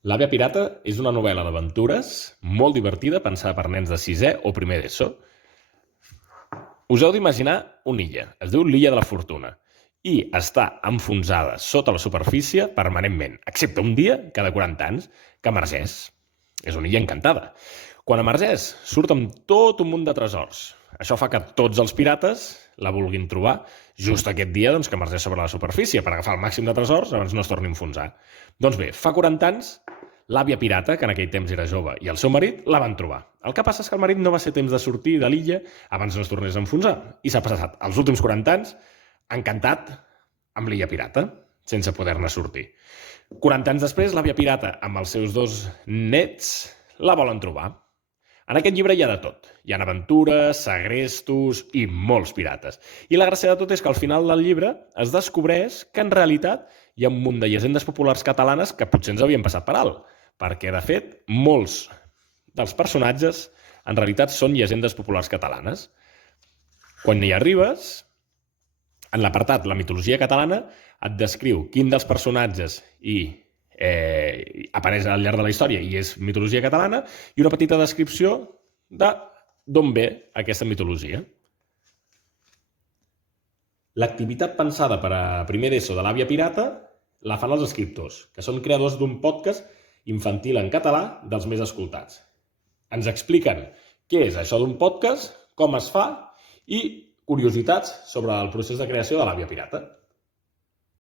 L'Àvia Pirata és una novel·la d'aventures molt divertida pensada per nens de 6è o primer d'ESO. Us heu d'imaginar una illa, es diu l'Illa de la Fortuna, i està enfonsada sota la superfície permanentment, excepte un dia cada 40 anys que emergeix. És una illa encantada. Quan emergeix, surt amb tot un munt de tresors. Això fa que tots els pirates la vulguin trobar just aquest dia que emergeix sobre la superfície per agafar el màxim de tresors abans no es torni a enfonsar. Doncs bé, fa 40 anys, l'àvia pirata, que en aquell temps era jove, i el seu marit la van trobar. El que passa és que el marit no va ser temps de sortir de l'illa abans no es tornés a enfonsar. I s'ha passat els últims 40 anys encantat amb l'illa pirata, sense poder-ne sortir. 40 anys després, l'àvia pirata amb els seus dos nets la volen trobar. En aquest llibre hi ha de tot. Hi ha aventures, segrestos i molts pirates. I la gràcia de tot és que al final del llibre es descobreix que en realitat hi ha un munt de llegendes populars catalanes que potser ens havien passat per alt. Perquè, de fet, molts dels personatges en realitat són llegendes populars catalanes. Quan hi arribes, en l'apartat La mitologia catalana et descriu quin dels personatges apareix al llarg de la història i és mitologia catalana, i una petita descripció d'on ve aquesta mitologia. L'activitat pensada per a primer d'ESO de l'Àvia Pirata la fan els escriptors, que són creadors d'un podcast infantil en català dels més escoltats. Ens expliquen què és això d'un podcast, com es fa i curiositats sobre el procés de creació de l'Àvia Pirata.